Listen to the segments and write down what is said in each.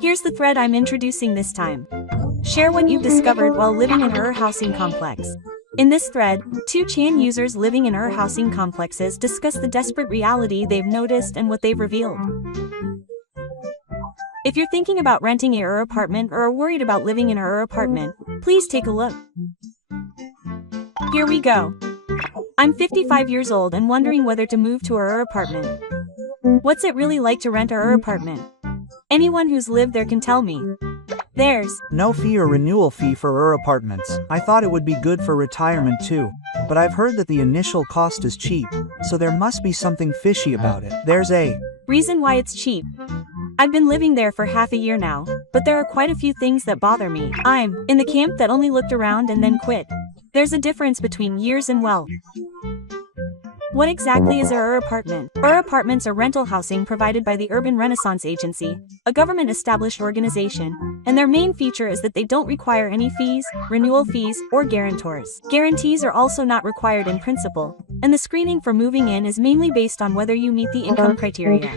Here's the thread I'm introducing this time. Share what you've discovered while living in UR housing complex. In this thread, 2ch users living in UR housing complexes discuss the desperate reality they've noticed and what they've revealed. If you're thinking about renting a UR apartment or are worried about living in a UR apartment, please take a look. Here we go. I'm 55 years old and wondering whether to move to a UR apartment. What's it really like to rent a UR apartment? Anyone who's lived there can tell me. There's no fee or renewal fee for UR apartments. I thought it would be good for retirement too, but I've heard that the initial cost is cheap, so there must be something fishy about it. There's a reason why it's cheap. I've been living there for half a year now, but there are quite a few things that bother me. I'm in the camp that only looked around and then quit. There's a difference between years and wealth. What exactly is a UR apartment? UR apartments are rental housing provided by the Urban Renaissance Agency, a government-established organization, and their main feature is that they don't require any fees, renewal fees, or guarantors. Guarantees are also not required in principle, and the screening for moving in is mainly based on whether you meet the income criteria.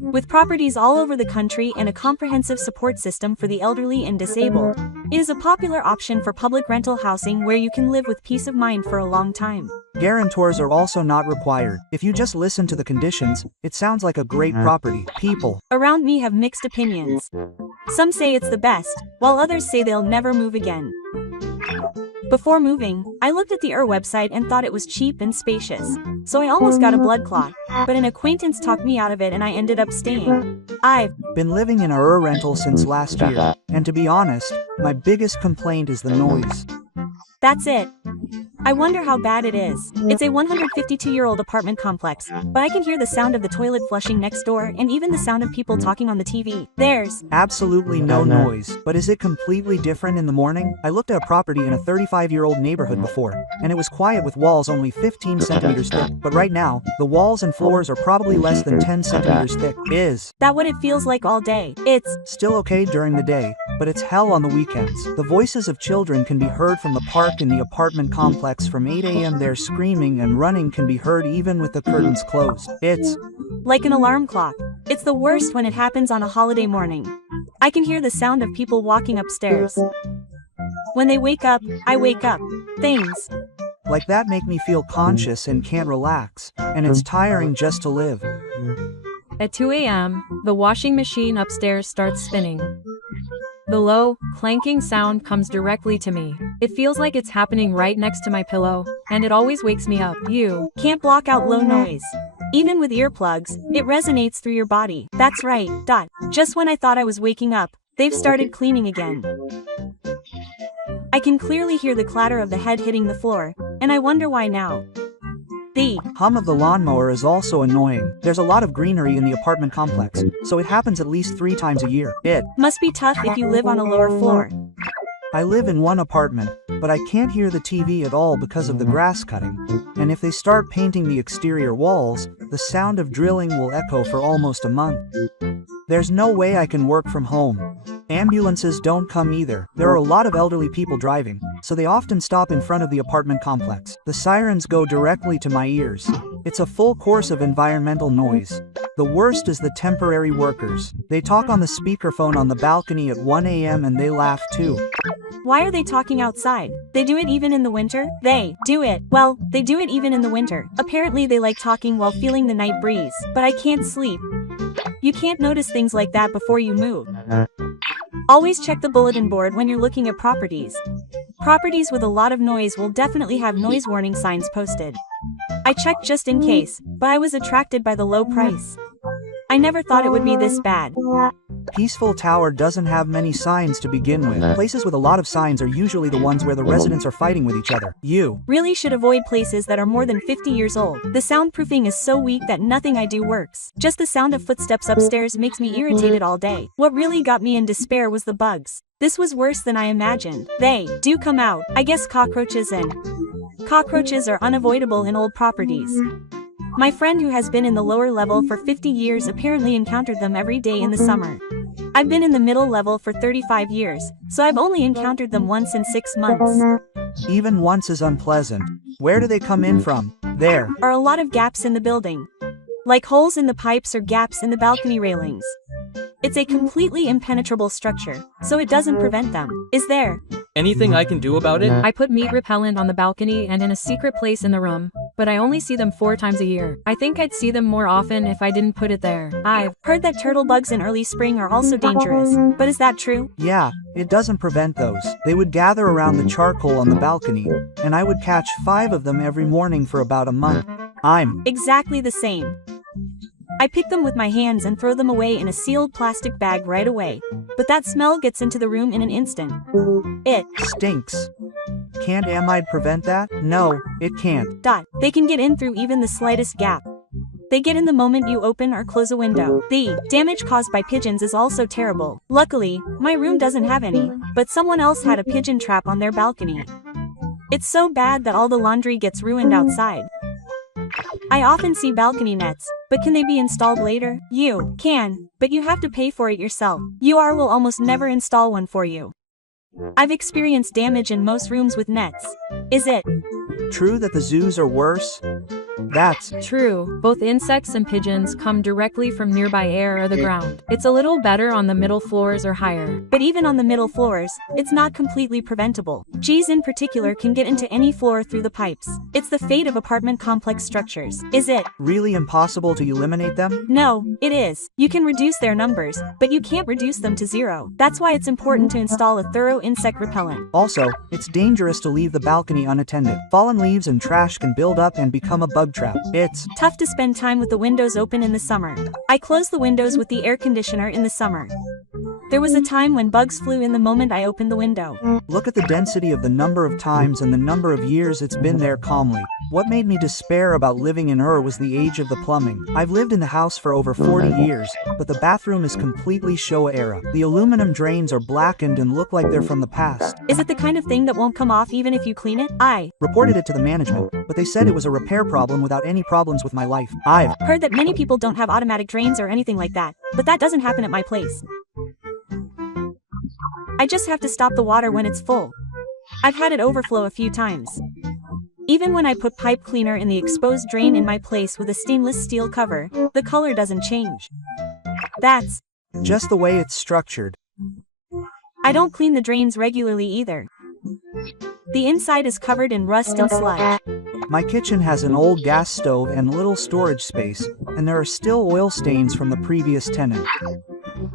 With properties all over the country and a comprehensive support system for the elderly and disabled, it is a popular option for public rental housing where you can live with peace of mind for a long time. Guarantors are also not required. If you just listen to the conditions, it sounds like a great property. People around me have mixed opinions. Some say it's the best, while others say they'll never move again. Before moving, I looked at the UR website and thought it was cheap and spacious, so I almost got a blood clot, but an acquaintance talked me out of it and I ended up staying. I've been living in a UR rental since last year, and to be honest, my biggest complaint is the noise. That's it. I wonder how bad it is. It's a 152-year-old apartment complex, but I can hear the sound of the toilet flushing next door and even the sound of people talking on the TV. There's absolutely no noise, but is it completely different in the morning? I looked at a property in a 35-year-old neighborhood before, and it was quiet with walls only 15 centimeters thick, but right now, the walls and floors are probably less than 10 centimeters thick. Is that what it feels like all day? It's still okay during the day, but it's hell on the weekends. The voices of children can be heard from the park in the apartment complex from 8 a.m. Their screaming and running can be heard even with the curtains closed. It's like an alarm clock. It's the worst when it happens on a holiday morning. I can hear the sound of people walking upstairs. When they wake up, I wake up. Things like that make me feel conscious and can't relax, and it's tiring just to live. At 2 a.m., the washing machine upstairs starts spinning. The low, clanking sound comes directly to me. It feels like it's happening right next to my pillow, and it always wakes me up. You can't block out low noise. Even with earplugs, it resonates through your body. That's right. Just when I thought I was waking up, they've started cleaning again. I can clearly hear the clatter of the head hitting the floor, and I wonder why now. The hum of the lawnmower is also annoying. There's a lot of greenery in the apartment complex, so it happens at least 3 times a year. It must be tough if you live on a lower floor. I live in one apartment, but I can't hear the TV at all because of the grass cutting, and if they start painting the exterior walls, the sound of drilling will echo for almost a month. There's no way I can work from home. Ambulances don't come either. There are a lot of elderly people driving, so they often stop in front of the apartment complex. The sirens go directly to my ears. It's a full course of environmental noise. The worst is the temporary workers. They talk on the speakerphone on the balcony at 1 a.m. and they laugh too. Why are they talking outside? They do it even in the winter? They do it even in the winter. Apparently they like talking while feeling the night breeze. But I can't sleep. You can't notice things like that before you move. Always check the bulletin board when you're looking at properties. Properties with a lot of noise will definitely have noise warning signs posted. I checked just in case, but I was attracted by the low price. I never thought it would be this bad. Peaceful Tower doesn't have many signs to begin with. Places with a lot of signs are usually the ones where the residents are fighting with each other. You really should avoid places that are more than 50 years old. The soundproofing is so weak that nothing I do works. Just the sound of footsteps upstairs makes me irritated all day. What really got me in despair was the bugs. This was worse than I imagined. They do come out. I guess cockroaches are unavoidable in old properties. My friend who has been in the lower level for 50 years apparently encountered them every day in the summer. I've been in the middle level for 35 years, so I've only encountered them once in 6 months. Even once is unpleasant. Where do they come in from? There are a lot of gaps in the building. Like holes in the pipes or gaps in the balcony railings. It's a completely impenetrable structure, so it doesn't prevent them. Is there anything I can do about it? I put meat repellent on the balcony and in a secret place in the room, but I only see them 4 times a year. I think I'd see them more often if I didn't put it there. I've heard that turtle bugs in early spring are also dangerous, but is that true? Yeah, it doesn't prevent those. They would gather around the charcoal on the balcony, and I would catch 5 of them every morning for about a month. I'm exactly the same. I pick them with my hands and throw them away in a sealed plastic bag right away. But that smell gets into the room in an instant. It stinks. Can't amide prevent that? No, it can't. They can get in through even the slightest gap. They get in the moment you open or close a window. The damage caused by pigeons is also terrible. Luckily, my room doesn't have any, but someone else had a pigeon trap on their balcony. It's so bad that all the laundry gets ruined outside. I often see balcony nets, but can they be installed later? You can, but you have to pay for it yourself. UR will almost never install one for you. I've experienced damage in most rooms with nets. Is it true that the zoos are worse? That's true. Both insects and pigeons come directly from nearby air or the ground. It's a little better on the middle floors or higher. But even on the middle floors, it's not completely preventable. G's in particular can get into any floor through the pipes. It's the fate of apartment complex structures. Is it really impossible to eliminate them? No, it is. You can reduce their numbers, but you can't reduce them to 0. That's why it's important to install a thorough insect repellent. Also, it's dangerous to leave the balcony unattended. Fallen leaves and trash can build up and become a bug trap. It's tough to spend time with the windows open in the summer. I close the windows with the air conditioner in the summer. There was a time when bugs flew in the moment I opened the window. Look at the density of the number of times and the number of years it's been there calmly. What made me despair about living in was the age of the plumbing. I've lived in the house for over 40 years, but the bathroom is completely Showa era. The aluminum drains are blackened and look like they're from the past. Is it the kind of thing that won't come off even if you clean it? I reported it to the management, but they said it was a repair problem without any problems with my life. I've heard that many people don't have automatic drains or anything like that, but that doesn't happen at my place. I just have to stop the water when it's full. I've had it overflow a few times. Even when I put pipe cleaner in the exposed drain in my place with a stainless steel cover, the color doesn't change. That's just the way it's structured. I don't clean the drains regularly either. The inside is covered in rust and sludge. My kitchen has an old gas stove and little storage space, and there are still oil stains from the previous tenant.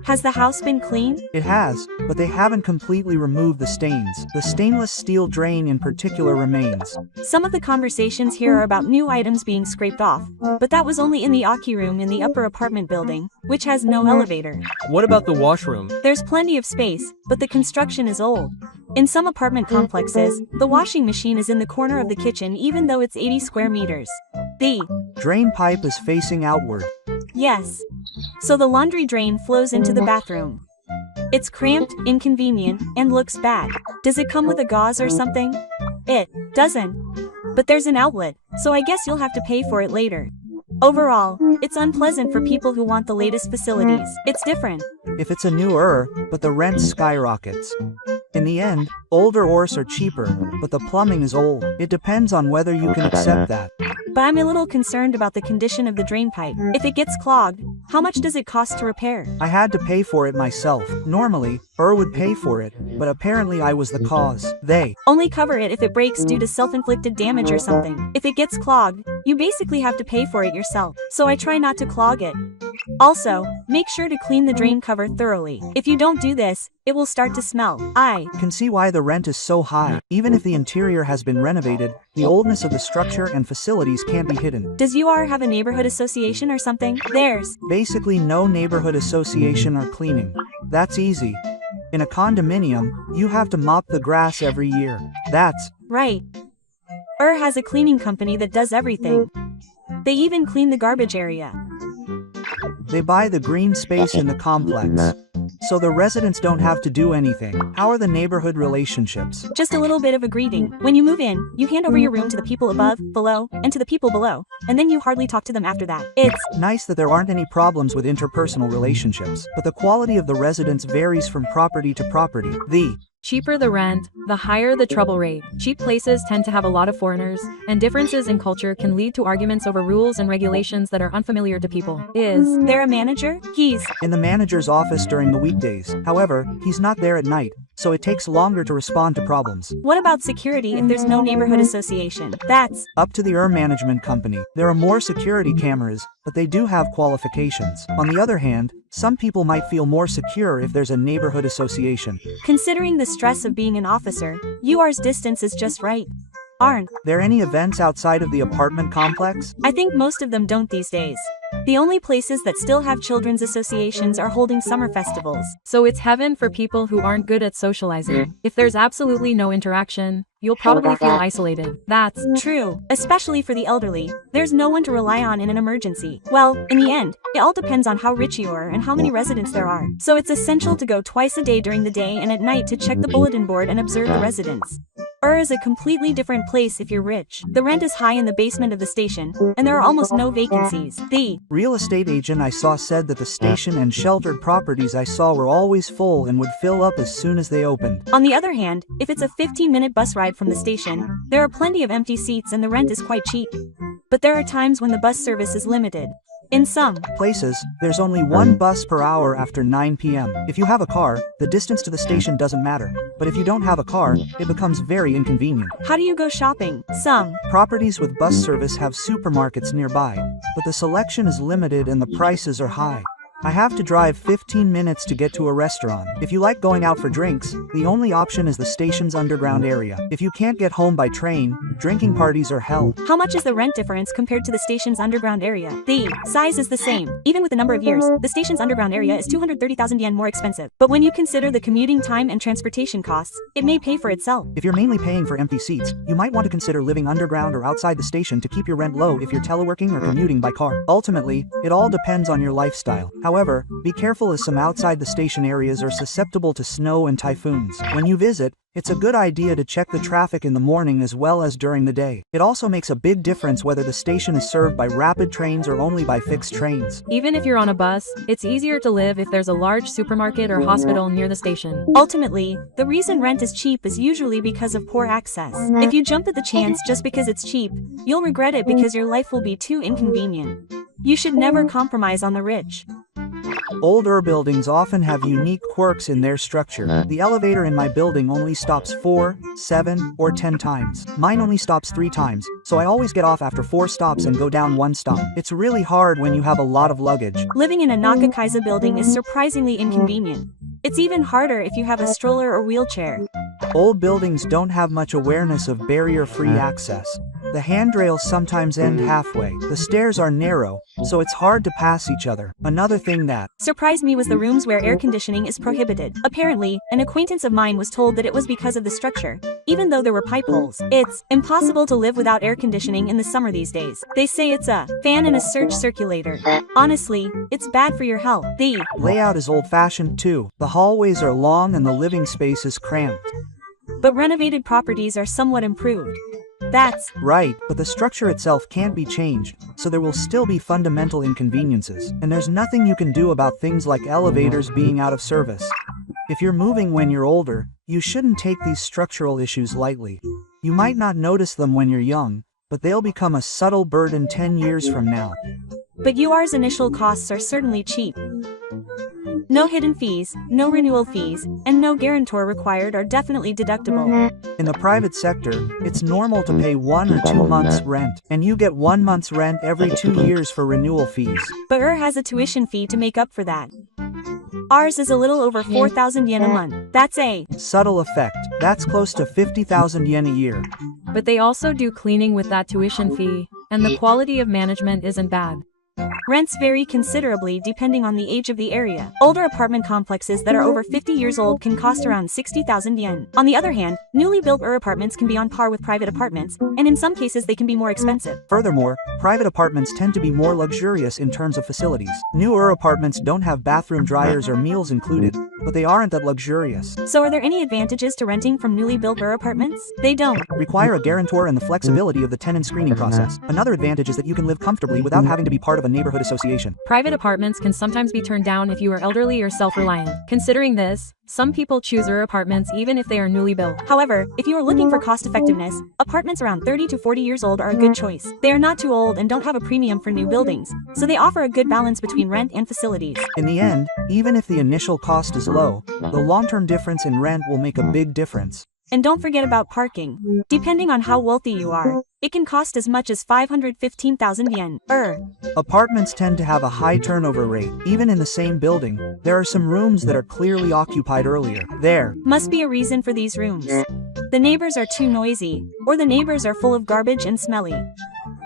Has the house been cleaned? It has, but they haven't completely removed the stains. The stainless steel drain in particular remains. Some of the conversations here are about new items being scraped off, but that was only in the Aki room in the upper apartment building, which has no elevator. What about the washroom? There's plenty of space, but the construction is old. In some apartment complexes, the washing machine is in the corner of the kitchen even though it's 80 square meters. The drain pipe is facing outward. Yes. So the laundry drain flows into the bathroom. It's cramped, inconvenient, and looks bad. Does it come with a gauze or something? It doesn't. But there's an outlet, so I guess you'll have to pay for it later. Overall, it's unpleasant for people who want the latest facilities. It's different if it's a newer, but the rent skyrockets. In the end, older ORs are cheaper, but the plumbing is old. It depends on whether you can accept that. But I'm a little concerned about the condition of the drain pipe. If it gets clogged, how much does it cost to repair? I had to pay for it myself. Normally, would pay for it, but apparently I was the cause. They only cover it if it breaks due to self-inflicted damage or something. If it gets clogged, you basically have to pay for it yourself. So I try not to clog it. Also, make sure to clean the drain cover thoroughly. If you don't do this, it will start to smell. I can see why the rent is so high. Even if the interior has been renovated, the oldness of the structure and facilities can't be hidden. Does UR have a neighborhood association or something? There's basically no neighborhood association or cleaning. That's easy. In a condominium, you have to mop the grass every year. That's right. Has a cleaning company that does everything. They even clean the garbage area. They buy the green space in the complex, so the residents don't have to do anything. How are the neighborhood relationships? Just a little bit of a greeting. When you move in, you hand over your room to the people above, below, and to the people below, and then you hardly talk to them after that. It's nice that there aren't any problems with interpersonal relationships, but the quality of the residents varies from property to property. The cheaper the rent, the higher the trouble rate. Cheap places tend to have a lot of foreigners, and differences in culture can lead to arguments over rules and regulations that are unfamiliar to people. Is there a manager? He's in the manager's office during the weekdays. However, he's not there at night, so it takes longer to respond to problems. What about security if there's no neighborhood association? That's Up to the management company. There are more security cameras, but they do have qualifications. On the other hand, some people might feel more secure if there's a neighborhood association. considering the stress of being an officer, UR's distance is just right. Aren't There any events outside of the apartment complex? I think most of them don't these days. The only places that still have children's associations are holding summer festivals. So it's heaven for people who aren't good at socializing. If there's absolutely no interaction, you'll probably feel isolated. That's True, especially for the elderly. There's no one to rely on in an emergency. Well, in the end, it all depends on how rich you are and how many residents there are. So it's essential to go twice a day during the day and at night to check the bulletin board and observe the residents. Is a completely different place if you're rich. The rent is high in the basement of the station, and there are almost no vacancies. The Real estate agent I saw said that the station and sheltered properties I saw were always full and would fill up as soon as they opened. On the other hand, if it's a 15-minute bus ride from the station, there are plenty of empty seats and the rent is quite cheap. But there are times when the bus service is limited. In some Places, there's only one bus per hour after 9 p.m. If you have a car, the distance to the station doesn't matter. But if you don't have a car, it becomes very inconvenient. how do you go shopping? Some Properties with bus service have supermarkets nearby, but the selection is limited and the prices are high. I have to drive 15 minutes to get to a restaurant. If you like going out for drinks, the only option is the station's underground area. If you can't get home by train, drinking parties are held. How much is the rent difference compared to the station's underground area? The size is the same. Even with the number of years, the station's underground area is 230,000 yen more expensive. But when you consider the commuting time and transportation costs, it may pay for itself. If you're mainly paying for empty seats, you might want to consider living underground or outside the station to keep your rent low if you're teleworking or commuting by car. Ultimately, it all depends on your lifestyle. However, be careful as some outside the station areas are susceptible to snow and typhoons. When you visit, it's a good idea to check the traffic in the morning as well as during the day. It also makes a big difference whether the station is served by rapid trains or only by fixed trains. even if you're on a bus, it's easier to live if there's a large supermarket or hospital near the station. Ultimately, the reason rent is cheap is usually because of poor access. If you jump at the chance just because it's cheap, you'll regret it because your life will be too inconvenient. You should never compromise on the rich. Older buildings often have unique quirks in their structure. The elevator in my building only stops 4, 7, or 10 times. Mine only stops 3 times, so I always get off after 4 stops and go down 1 stop. It's really hard when you have a lot of luggage. Living in a Nakakaiza building is surprisingly inconvenient. It's even harder if you have a stroller or wheelchair. Old buildings don't have much awareness of barrier-free access. The handrails sometimes end halfway. The stairs are narrow, so it's hard to pass each other. Another thing that Surprised me was the rooms where air conditioning is prohibited. Apparently, an acquaintance of mine was told that it was because of the structure, even though there were pipe holes. It's impossible to live without air conditioning in the summer these days. They say it's a fan and a surge circulator. Honestly, it's bad for your health. The layout is old-fashioned too. The hallways are long and the living space is cramped. but renovated properties are somewhat improved. That's Right, but the structure itself can't be changed, so there will still be fundamental inconveniences, and there's nothing you can do about things like elevators being out of service. If you're moving when you're older, you shouldn't take these structural issues lightly. You might not notice them when you're young, but they'll become a subtle burden 10 years from now. But UR's initial costs are certainly cheap. No hidden fees, no renewal fees, and no guarantor required are definitely deductible. In the private sector, it's normal to pay 1 or 2 months' rent, and you get 1 month's rent every 2 years for renewal fees. But has a tuition fee to make up for that. Ours is a little over 4,000 yen a month. That's a Subtle effect. That's close to 50,000 yen a year. But they also do cleaning with that tuition fee, and the quality of management isn't bad. Rents vary considerably depending on the age of the area. Older apartment complexes that are over 50 years old can cost around 60,000 yen. On the other hand, newly built apartments can be on par with private apartments, and in some cases they can be more expensive. Furthermore, private apartments tend to be more luxurious in terms of facilities. Newer apartments don't have bathroom dryers or meals included, but they aren't that luxurious. So are there any advantages to renting from newly built apartments? They don't. Require a guarantor and the flexibility of the tenant screening process. Another advantage is that you can live comfortably without having to be part of a neighborhood neighborhood association. Private apartments can sometimes be turned down if you are elderly or self-reliant. Considering this, some people choose apartments even if they are newly built. However, if you are looking for cost effectiveness, apartments around 30 to 40 years old are a good choice. They are not too old and don't have a premium for new buildings, so they offer a good balance between rent and facilities. In the end, even if the initial cost is low, the long-term difference in rent will make a big difference. And don't forget about parking. Depending on how wealthy you are, it can cost as much as 515,000 yen. Apartments tend to have a high turnover rate. Even in the same building, there are some rooms that are clearly occupied earlier. There must be a reason for these rooms. The neighbors are too noisy, or the neighbors are full of garbage and smelly.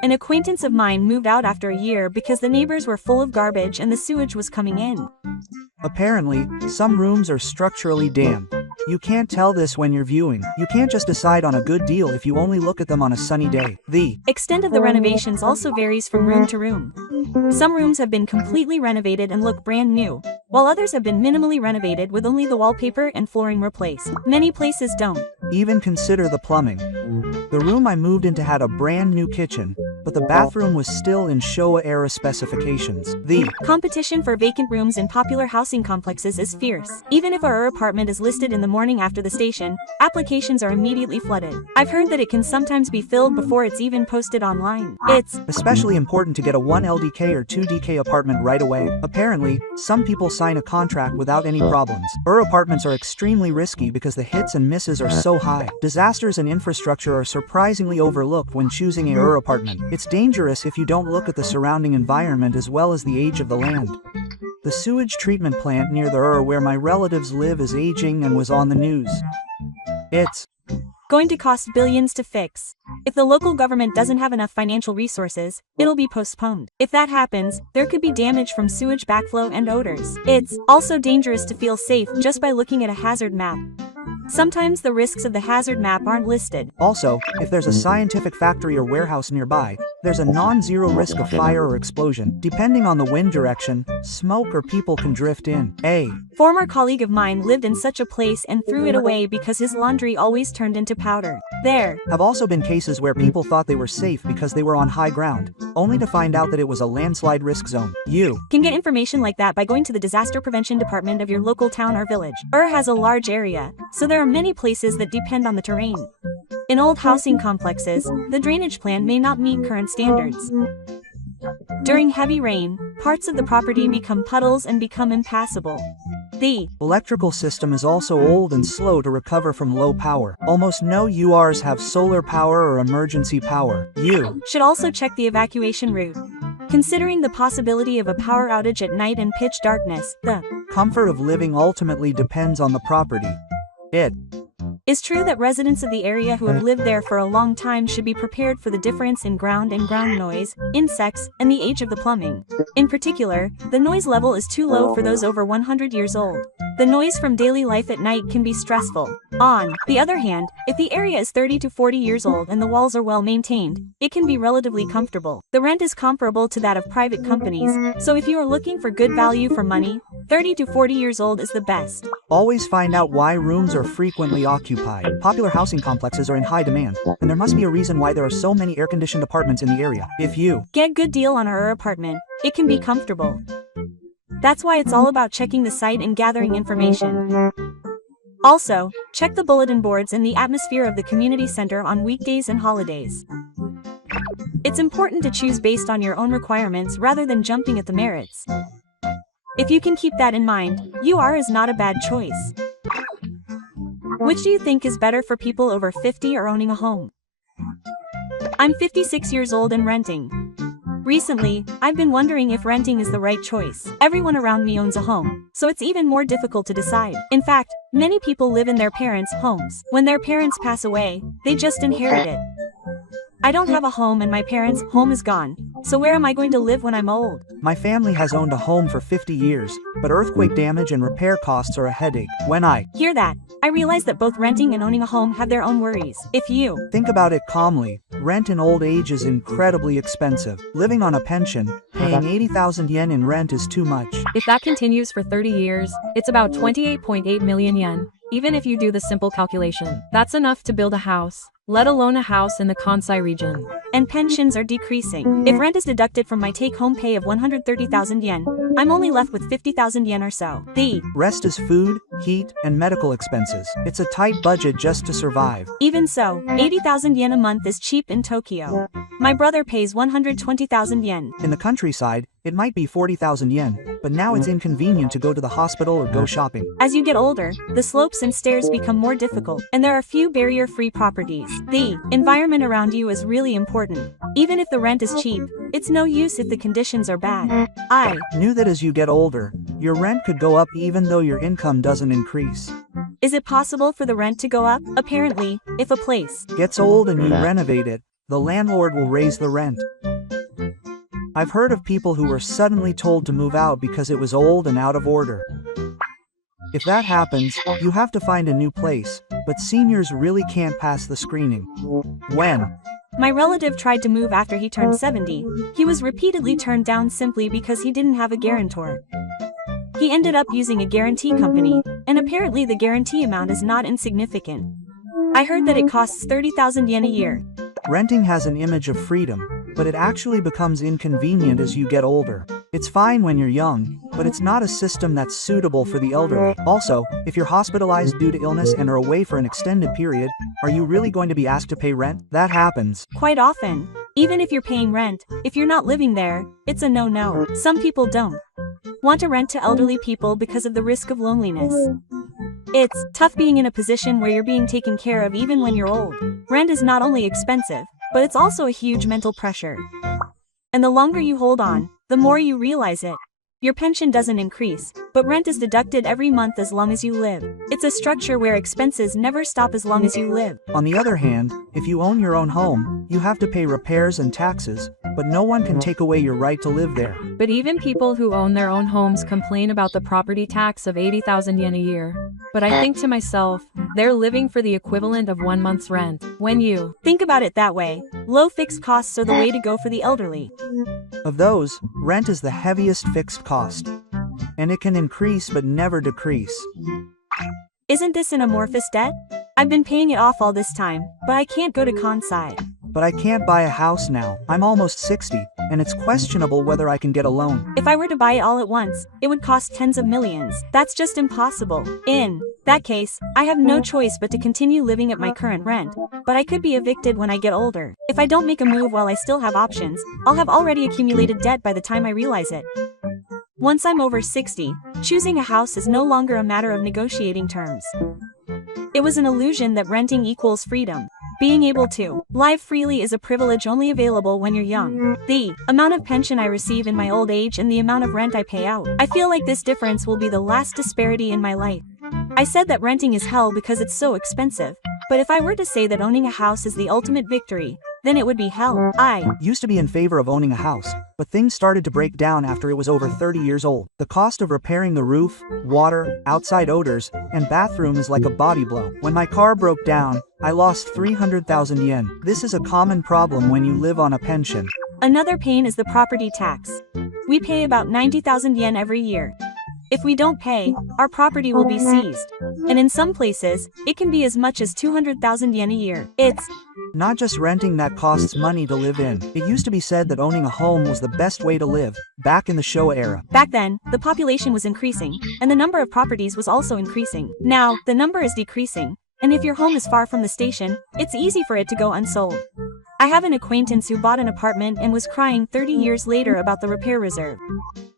An acquaintance of mine moved out after a year because the neighbors were full of garbage and the sewage was coming in. Apparently, some rooms are structurally damp. You can't tell this when you're viewing. You can't just decide on a good deal if you only look at them on a sunny day. The extent of the renovations also varies from room to room. Some rooms have been completely renovated and look brand new, while others have been minimally renovated with only the wallpaper and flooring replaced. Many places don't even consider the plumbing. The room I moved into had a brand new kitchen, but the bathroom was still in Showa-era specifications. The competition for vacant rooms in popular housing complexes is fierce. Even if our apartment is listed in the morning after the station, applications are immediately flooded. I've heard that it can sometimes be filled before it's even posted online. It's especially important to get a 1 LDK or 2 DK apartment right away. Apparently, some people sign a contract without any problems. Apartments are extremely risky because the hits and misses are so high. Disasters and infrastructure are surprisingly overlooked when choosing a apartment. It's dangerous if you don't look at the surrounding environment as well as the age of the land. The sewage treatment plant near the where my relatives live is aging and was on the news. It's going to cost billions to fix. If the local government doesn't have enough financial resources, it'll be postponed. If that happens, there could be damage from sewage backflow and odors. It's also dangerous to feel safe just by looking at a hazard map. Sometimes the risks of the hazard map aren't listed. Also, if there's a scientific factory or warehouse nearby, there's a non-zero risk of fire or explosion. Depending on the wind direction, smoke or people can drift in. A former colleague of mine lived in such a place and threw it away because his laundry always turned into powder. There have also been cases where people thought they were safe because they were on high ground, only to find out that it was a landslide risk zone. You can get information like that by going to the disaster prevention department of your local town or village. Has a large area, so there are many places that depend on the terrain. In old housing complexes, the drainage plan may not meet current standards. During heavy rain, parts of the property become puddles and become impassable. The electrical system is also old and slow to recover from low power. Almost no URs have solar power or emergency power. You should also check the evacuation route. Considering the possibility of a power outage at night and pitch darkness, the comfort of living ultimately depends on the property. It is true that residents of the area who have lived there for a long time should be prepared for the difference in ground and ground noise, insects, and the age of the plumbing. In particular, the noise level is too low for those over 100 years old. The noise from daily life at night can be stressful. On the other hand, if the area is 30 to 40 years old and the walls are well maintained, it can be relatively comfortable. The rent is comparable to that of private companies, so if you are looking for good value for money, 30 to 40 years old is the best. Always find out why rooms are frequently occupied. Popular housing complexes are in high demand, and there must be a reason why there are so many air-conditioned apartments in the area. If you get a good deal on our apartment, it can be comfortable. That's why it's all about checking the site and gathering information. Also, check the bulletin boards and the atmosphere of the community center on weekdays and holidays. It's important to choose based on your own requirements rather than jumping at the merits. If you can keep that in mind, UR is not a bad choice. Which do you think is better for people over 50 or owning a home? I'm 56 years old and renting. Recently, I've been wondering if renting is the right choice. Everyone around me owns a home, so it's even more difficult to decide. In fact, many people live in their parents' homes. When their parents pass away, they just inherit it. I don't have a home and my parents' home is gone, so where am I going to live when I'm old? My family has owned a home for 50 years, but earthquake damage and repair costs are a headache. When I hear that, I realize that both renting and owning a home have their own worries. If you think about it calmly, rent in old age is incredibly expensive. Living on a pension, paying 80,000 yen in rent is too much. If that continues for 30 years, it's about 28.8 million yen. Even if you do the simple calculation, that's enough to build a house. let alone a house in the Kansai region. And pensions are decreasing. If rent is deducted from my take-home pay of 130,000 yen, I'm only left with 50,000 yen or so. The Rest is food, heat, and medical expenses. It's a tight budget just to survive. Even so, 80,000 yen a month is cheap in Tokyo. My brother pays 120,000 yen. In the countryside, it might be 40,000 yen, but now it's inconvenient to go to the hospital or go shopping. As you get older, the slopes and stairs become more difficult, and there are few barrier-free properties. The environment around you is really important. Even if the rent is cheap, it's no use if the conditions are bad. I Knew that as you get older, your rent could go up even though your income doesn't increase. Is it possible for the rent to go up? Apparently, if a place Gets old and you renovate it, the landlord will raise the rent. I've heard of people who were suddenly told to move out because it was old and out of order. If that happens, you have to find a new place, but seniors really can't pass the screening. When My relative tried to move after he turned 70. He was repeatedly turned down simply because he didn't have a guarantor. He ended up using a guarantee company, and apparently the guarantee amount is not insignificant. I heard that it costs 30,000 yen a year. renting has an image of freedom, but it actually becomes inconvenient as you get older. It's fine when you're young, but it's not a system that's suitable for the elderly. Also, if you're hospitalized due to illness and are away for an extended period, are you really going to be asked to pay rent? That happens. Quite often. Even if you're paying rent, if you're not living there, it's a no-no. Some people don't want to rent to elderly people because of the risk of loneliness. It's tough being in a position where you're being taken care of even when you're old. Rent is not only expensive, but it's also a huge mental pressure. And the longer you hold on, the more you realize it. Your pension doesn't increase, but rent is deducted every month as long as you live. It's a structure where expenses never stop as long as you live. On the other hand, if you own your own home, you have to pay repairs and taxes, but no one can take away your right to live there. But even people who own their own homes complain about the property tax of 80,000 yen a year. But I think to myself, they're living for the equivalent of 1 month's rent. When you think about it that way, low fixed costs are the way to go for the elderly. Of those, rent is the heaviest fixed cost. And it can increase but never decrease. Isn't this an amorphous debt? I've been paying it off all this time, but I can't go to Kansai. But I can't buy a house now. I'm almost 60, and it's questionable whether I can get a loan. If I were to buy it all at once, it would cost tens of millions. That's just impossible. In that case, I have no choice but to continue living at my current rent, but I could be evicted when I get older. If I don't make a move while I still have options, I'll have already accumulated debt by the time I realize it. Once I'm over 60, choosing a house is no longer a matter of negotiating terms. It was an illusion that renting equals freedom. Being able to live freely is a privilege only available when you're young. The amount of pension I receive in my old age and the amount of rent I pay out. I feel like this difference will be the last disparity in my life. I said that renting is hell because it's so expensive. But if I were to say that owning a house is the ultimate victory, then it would be hell. I used to be in favor of owning a house, but things started to break down after it was over 30 years old. The cost of repairing the roof, water, outside odors, and bathroom is like a body blow. When my car broke down, I lost 300,000 yen. This is a common problem when you live on a pension. Another pain is the property tax. We pay about 90,000 yen every year. If we don't pay, our property will be seized. And in some places, it can be as much as 200,000 yen a year. It's not just renting that costs money to live in. It used to be said that owning a home was the best way to live, back in the Showa era. Back then, the population was increasing, and the number of properties was also increasing. Now, the number is decreasing, and if your home is far from the station, it's easy for it to go unsold. I have an acquaintance who bought an apartment and was crying 30 years later about the repair reserve.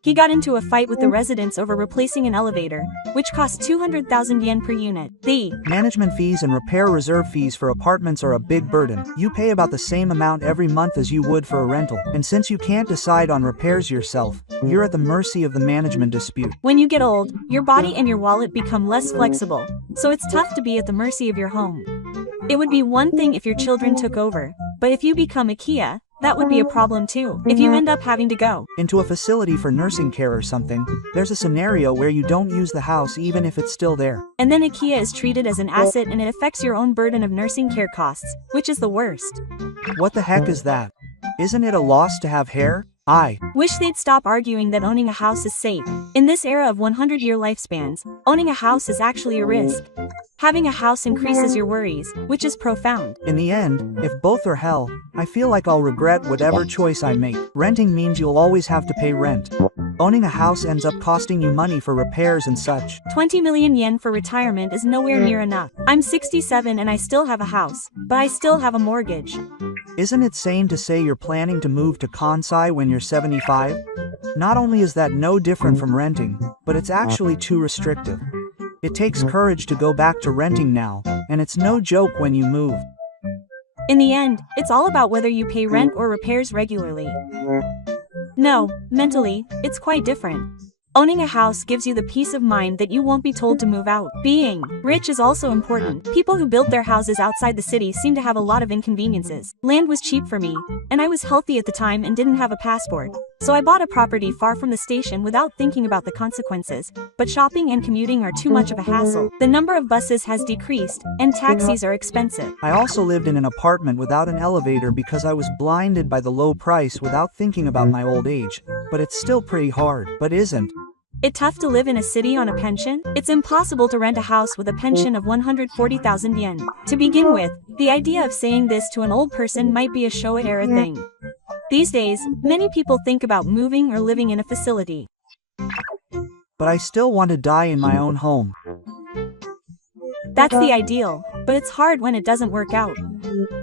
He got into a fight with the residents over replacing an elevator, which cost 200,000 yen per unit. The management fees and repair reserve fees for apartments are a big burden. You pay about the same amount every month as you would for a rental. And since you can't decide on repairs yourself, you're at the mercy of the management dispute. When you get old, your body and your wallet become less flexible, so it's tough to be at the mercy of your home. It would be one thing if your children took over, but if you become a Kia, that would be a problem too. If you end up having to go into a facility for nursing care or something, there's a scenario where you don't use the house even if it's still there. And then IKEA is treated as an asset and it affects your own burden of nursing care costs, which is the worst. What the heck is that? Isn't it a loss to have hair, I wish they'd stop arguing that owning a house is safe. In this era of 100-year lifespans, owning a house is actually a risk. Having a house increases your worries, which is profound. In the end, if both are hell, I feel like I'll regret whatever choice I make. Renting means you'll always have to pay rent. Owning a house ends up costing you money for repairs and such. 20 million yen for retirement is nowhere near enough. I'm 67 and I still have a house, but I still have a mortgage. Isn't it sane to say you're planning to move to Kansai when you're 75? Not only is that no different from renting, but it's actually too restrictive. It takes courage to go back to renting now, and it's no joke when you move. In the end, it's all about whether you pay rent or repairs regularly. No, mentally, it's quite different. Owning a house gives you the peace of mind that you won't be told to move out. Being rich is also important. People who built their houses outside the city seem to have a lot of inconveniences. Land was cheap for me, and I was healthy at the time and didn't have a passport. So I bought a property far from the station without thinking about the consequences. But shopping and commuting are too much of a hassle. The number of buses has decreased, and taxis are expensive. I also lived in an apartment without an elevator because I was blinded by the low price without thinking about my old age. But it's still pretty hard, but isn't it tough to live in a city on a pension? It's impossible to rent a house with a pension of 140,000 yen. To begin with, the idea of saying this to an old person might be a Showa-era thing. These days, many people think about moving or living in a facility. But I still want to die in my own home. That's the ideal, but it's hard when it doesn't work out.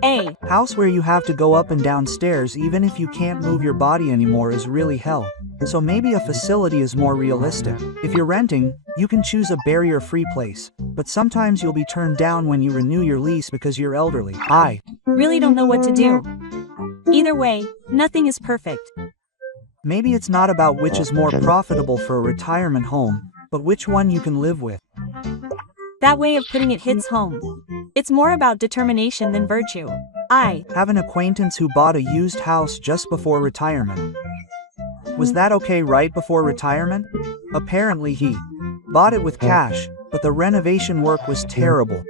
A house where you have to go up and down stairs even if you can't move your body anymore is really hell. So maybe a facility is more realistic. If you're renting, you can choose a barrier-free place, but sometimes you'll be turned down when you renew your lease because you're elderly. I really don't know what to do. Either way, nothing is perfect. Maybe it's not about which is more profitable for a retirement home, but which one you can live with. That way of putting it hits home. It's more about determination than virtue. I have an acquaintance who bought a used house just before retirement. Was that okay right before retirement? Apparently he bought it with cash, but the renovation work was terrible.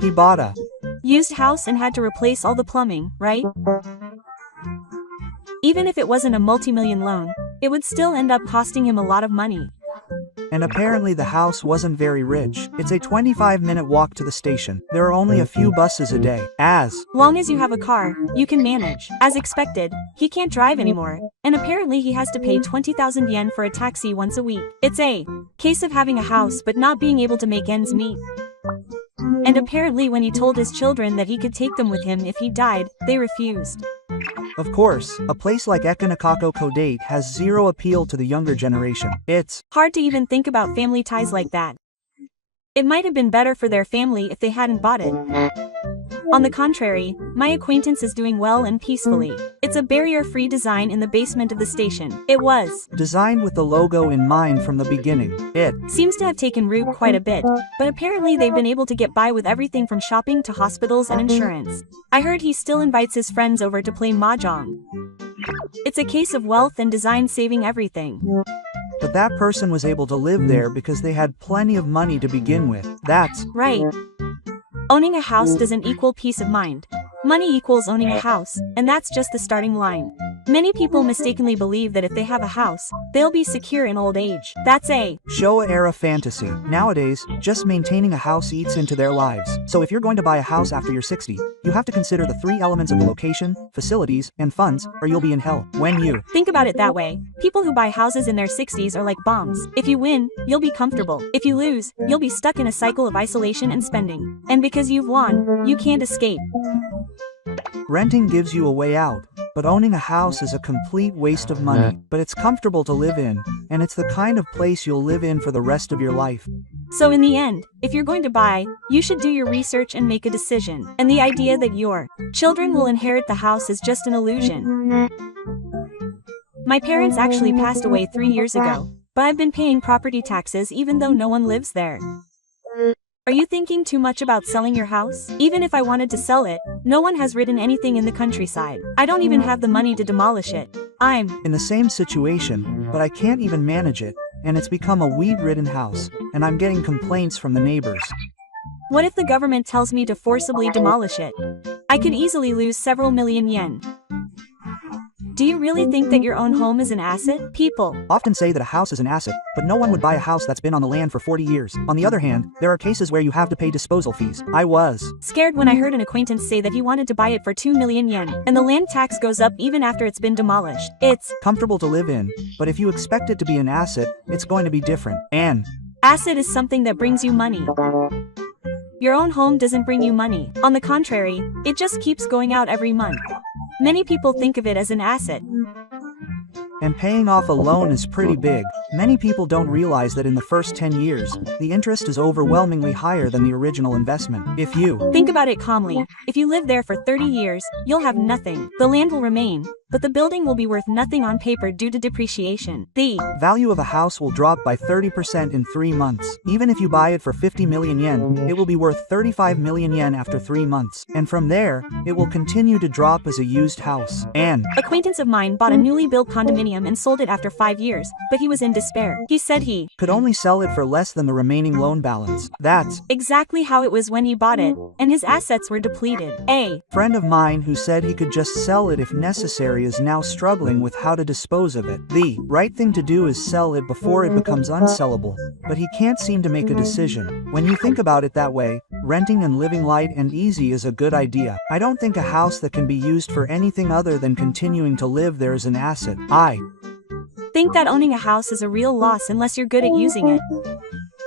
He bought a used house and had to replace all the plumbing, right? Even if it wasn't a multi-million loan, it would still end up costing him a lot of money. And apparently the house wasn't very rich. It's a 25-minute walk to the station. There are only a few buses a day. As long as you have a car, you can manage. As expected, he can't drive anymore, and apparently he has to pay 20,000 yen for a taxi once a week. It's a case of having a house but not being able to make ends meet. And apparently when he told his children that he could take them with him if he died, they refused. Of course, a place like Ekanakako Kodate has zero appeal to the younger generation. It's hard to even think about family ties like that. It might have been better for their family if they hadn't bought it. On the contrary, my acquaintance is doing well and peacefully. It's a barrier-free design in the basement of the station. It was designed with the logo in mind from the beginning. It seems to have taken root quite a bit, but apparently they've been able to get by with everything from shopping to hospitals and insurance. I heard he still invites his friends over to play mahjong. It's a case of wealth and design saving everything. But that person was able to live there because they had plenty of money to begin with. That's right. Owning a house doesn't equal peace of mind. Money equals owning a house, and that's just the starting line. Many people mistakenly believe that if they have a house, they'll be secure in old age. That's a Showa-era fantasy. Nowadays, just maintaining a house eats into their lives. So if you're going to buy a house after you're 60, you have to consider the three elements of the location, facilities, and funds, or you'll be in hell. When you think about it that way, people who buy houses in their 60s are like bombs. If you win, you'll be comfortable. If you lose, you'll be stuck in a cycle of isolation and spending. And because you've won, you can't escape. Renting gives you a way out, but owning a house is a complete waste of money. But it's comfortable to live in, and it's the kind of place you'll live in for the rest of your life. So in the end, if you're going to buy, you should do your research and make a decision. And the idea that your children will inherit the house is just an illusion. My parents actually passed away 3 years ago, but I've been paying property taxes even though no one lives there. Are you thinking too much about selling your house? Even if I wanted to sell it, no one has written anything in the countryside. I don't even have the money to demolish it. I'm in the same situation, but I can't even manage it, and it's become a weed-ridden house, and I'm getting complaints from the neighbors. What if the government tells me to forcibly demolish it? I could easily lose several million yen. Do you really think that your own home is an asset? People often say that a house is an asset, but no one would buy a house that's been on the land for 40 years. On the other hand, there are cases where you have to pay disposal fees. I was scared when I heard an acquaintance say that he wanted to buy it for 2 million yen, and the land tax goes up even after it's been demolished. It's comfortable to live in, but if you expect it to be an asset, it's going to be different. An asset is something that brings you money. Your own home doesn't bring you money. On the contrary, it just keeps going out every month. Many people think of it as an asset. And paying off a loan is pretty big. Many people don't realize that in the first 10 years, the interest is overwhelmingly higher than the original investment. If you think about it calmly, if you live there for 30 years, you'll have nothing. The land will remain, but the building will be worth nothing on paper due to depreciation. The value of a house will drop by 30% in 3 months. Even if you buy it for 50 million yen, it will be worth 35 million yen after 3 months. And from there, it will continue to drop as a used house. An acquaintance of mine bought a newly built condominium and sold it after 5 years, but he was in despair. He said he could only sell it for less than the remaining loan balance. That's exactly how it was when he bought it, and his assets were depleted. A friend of mine who said he could just sell it if necessary is now struggling with how to dispose of it. The right thing to do is sell it before it becomes unsellable, but he can't seem to make a decision. When you think about it that way, renting and living light and easy is a good idea. I don't think a house that can be used for anything other than continuing to live there is an asset. I think that owning a house is a real loss unless you're good at using it.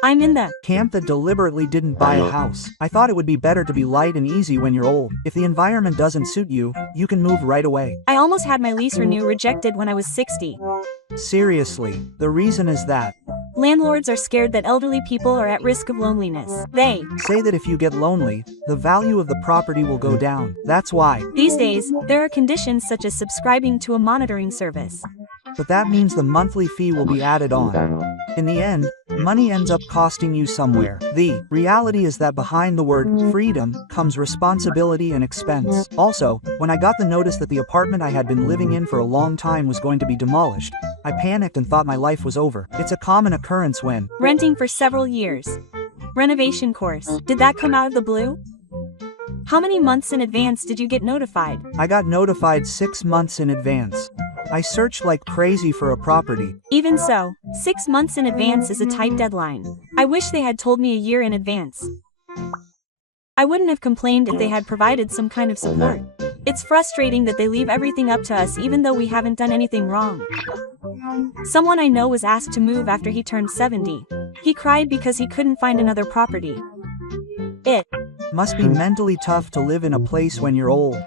I'm in the camp that deliberately didn't buy a house. I thought it would be better to be light and easy when you're old. If the environment doesn't suit you, you can move right away. I almost had my lease renew rejected when I was 60. Seriously, the reason is that landlords are scared that elderly people are at risk of loneliness. They say that if you get lonely, the value of the property will go down. That's why these days, there are conditions such as subscribing to a monitoring service. But that means the monthly fee will be added on. In the end, money ends up costing you somewhere. The reality is that behind the word freedom comes responsibility and expense. Also, when I got the notice that the apartment I had been living in for a long time was going to be demolished, I panicked and thought my life was over. It's a common occurrence when renting for several years. Renovation course. Did that come out of the blue? How many months in advance did you get notified? I got notified 6 months in advance. I searched like crazy for a property. Even so, 6 months in advance is a tight deadline. I wish they had told me a year in advance. I wouldn't have complained if they had provided some kind of support. It's frustrating that they leave everything up to us even though we haven't done anything wrong. Someone I know was asked to move after he turned 70. He cried because he couldn't find another property. It must be mentally tough to live in a place when you're old.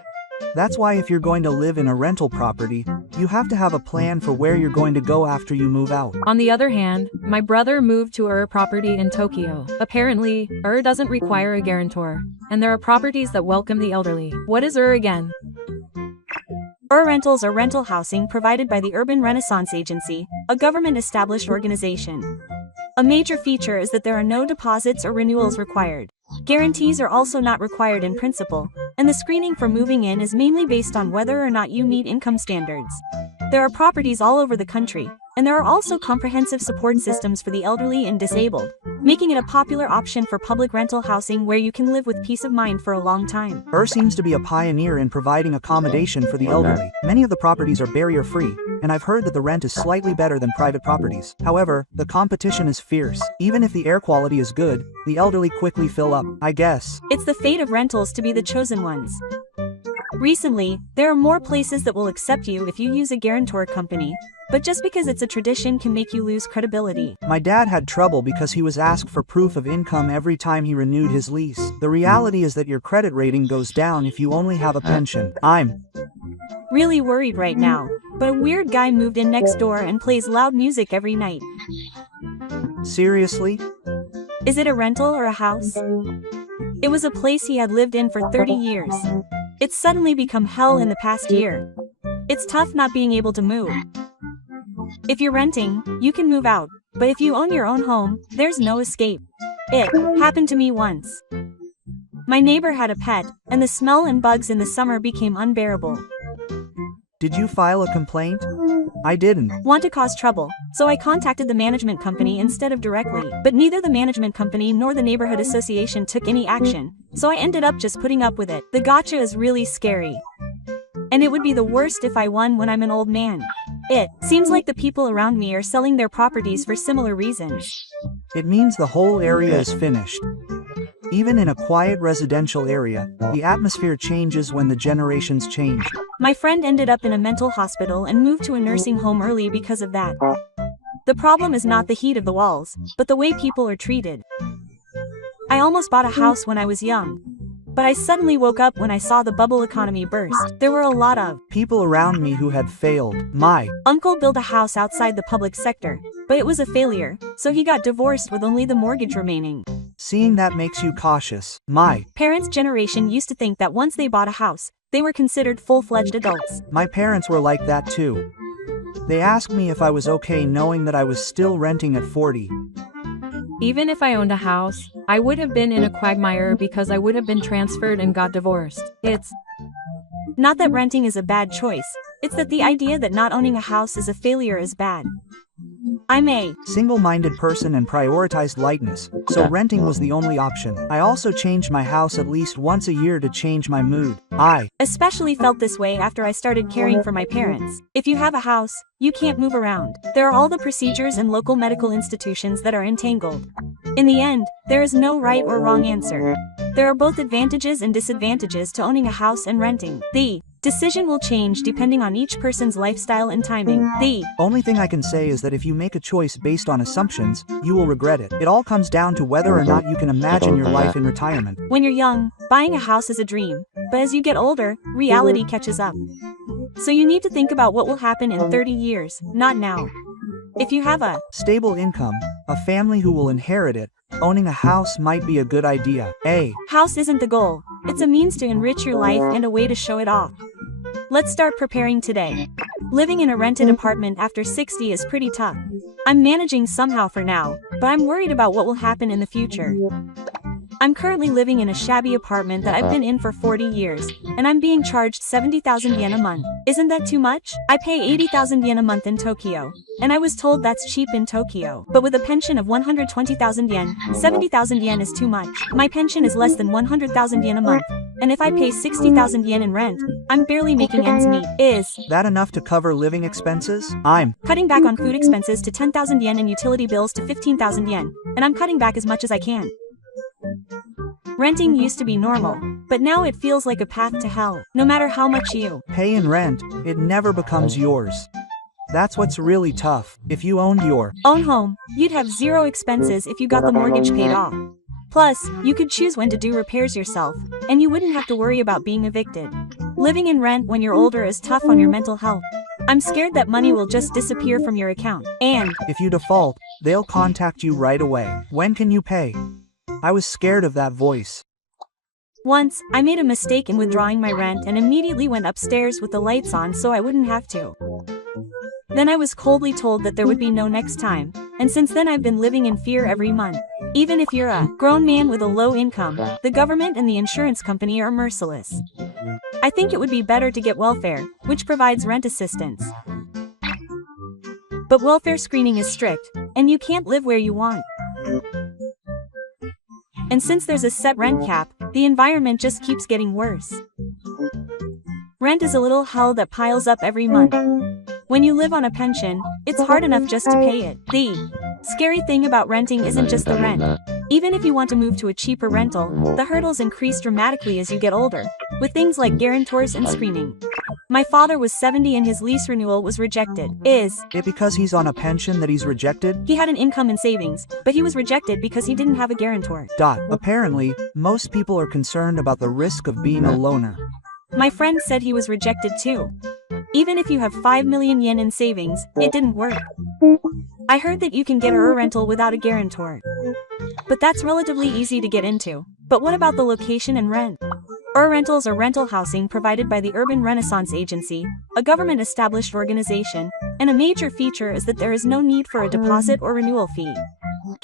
That's why if you're going to live in a rental property, you have to have a plan for where you're going to go after you move out. On the other hand, my brother moved to a property in Tokyo. Apparently, doesn't require a guarantor, and there are properties that welcome the elderly. What is again? Rentals are rental housing provided by the Urban Renaissance Agency, a government-established organization. A major feature is that there are no deposits or renewals required. Guarantees are also not required in principle, and the screening for moving in is mainly based on whether or not you meet income standards. There are properties all over the country, and there are also comprehensive support systems for the elderly and disabled, making it a popular option for public rental housing where you can live with peace of mind for a long time. Seems to be a pioneer in providing accommodation for the elderly. Many of the properties are barrier-free, and I've heard that the rent is slightly better than private properties. However, the competition is fierce. Even if the air quality is good, the elderly quickly fill up. I guess it's the fate of rentals to be the chosen ones. Recently, there are more places that will accept you if you use a guarantor company, but just because it's a tradition can make you lose credibility. My dad had trouble because he was asked for proof of income every time he renewed his lease. The reality is that your credit rating goes down if you only have a pension. I'm really worried right now, but a weird guy moved in next door and plays loud music every night. Seriously? Is it a rental or a house? It was a place he had lived in for 30 years. It's suddenly become hell in the past year. It's tough not being able to move. If you're renting, you can move out, but if you own your own home, there's no escape. It happened to me once. My neighbor had a pet, and the smell and bugs in the summer became unbearable. Did you file a complaint? I didn't want to cause trouble, so I contacted the management company instead of directly, but neither the management company nor the neighborhood association took any action, so I ended up just putting up with it. The gotcha is really scary. and it would be the worst if I won when I'm an old man. It seems like the people around me are selling their properties for similar reasons. It means the whole area is finished. Even in a quiet residential area, the atmosphere changes when the generations change. My friend ended up in a mental hospital and moved to a nursing home early because of that. The problem is not the heat of the walls, but the way people are treated. I almost bought a house when I was young, but I suddenly woke up when I saw the bubble economy burst. There were a lot of people around me who had failed. My uncle built a house outside the public sector, but it was a failure, so he got divorced with only the mortgage remaining. Seeing that makes you cautious. My parents' generation used to think that once they bought a house, they were considered full-fledged adults. My parents were like that too. They asked me if I was okay knowing that I was still renting at 40. Even if I owned a house, I would have been in a quagmire because I would have been transferred and got divorced. It's not that renting is a bad choice, it's that the idea that not owning a house is a failure is bad. I'm a single-minded person and prioritized lightness, so renting was the only option. I also changed my house at least once a year to change my mood. I especially felt this way after I started caring for my parents. If you have a house, you can't move around. There are all the procedures and local medical institutions that are entangled. In the end, there is no right or wrong answer. There are both advantages and disadvantages to owning a house and renting. The decision will change depending on each person's lifestyle and timing. The only thing I can say is that if you make a choice based on assumptions, you will regret it. It all comes down to whether or not you can imagine your life in retirement. When you're young, buying a house is a dream, but as you get older, reality catches up. So you need to think about what will happen in 30 years, not now. If you have a stable income, a family who will inherit it, owning a house might be a good idea. A house isn't the goal, it's a means to enrich your life and a way to show it off. Let's start preparing today. Living in a rented apartment after 60 is pretty tough. I'm managing somehow for now, but I'm worried about what will happen in the future. I'm currently living in a shabby apartment that I've been in for 40 years, and I'm being charged 70,000 yen a month. Isn't that too much? I pay 80,000 yen a month in Tokyo, and I was told that's cheap in Tokyo. But with a pension of 120,000 yen, 70,000 yen is too much. My pension is less than 100,000 yen a month, and if I pay 60,000 yen in rent, I'm barely making ends meet. Is that enough to cover living expenses? I'm cutting back on food expenses to 10,000 yen and utility bills to 15,000 yen, and I'm cutting back as much as I can. Renting used to be normal, but now it feels like a path to hell. No matter how much you pay in rent, it never becomes yours. That's what's really tough. If you owned your own home, you'd have zero expenses if you got the mortgage paid off. Plus, you could choose when to do repairs yourself, and you wouldn't have to worry about being evicted. Living in rent when you're older is tough on your mental health. I'm scared that money will just disappear from your account, and if you default, they'll contact you right away. When can you pay? I was scared of that voice. Once, I made a mistake in withdrawing my rent and immediately went upstairs with the lights on so I wouldn't have to. Then I was coldly told that there would be no next time, and since then I've been living in fear every month. Even if you're a grown man with a low income, the government and the insurance company are merciless. I think it would be better to get welfare, which provides rent assistance. But welfare screening is strict, and you can't live where you want. And since there's a set rent cap, the environment just keeps getting worse. Rent is a little hell that piles up every month. When you live on a pension, it's hard enough just to pay it. The scary thing about renting isn't just the rent. Even if you want to move to a cheaper rental, the hurdles increase dramatically as you get older, with things like guarantors and screening. My father was 70 and his lease renewal was rejected. Is it because he's on a pension that he's rejected? He had an income and savings, but he was rejected because he didn't have a guarantor. Apparently, most people are concerned about the risk of being a loner. My friend said he was rejected too. Even if you have 5 million yen in savings, it didn't work. I heard that you can get a rental without a guarantor. But that's relatively easy to get into. But what about the location and rent? Rentals are rental housing provided by the Urban Renaissance Agency, a government-established organization, and a major feature is that there is no need for a deposit or renewal fee.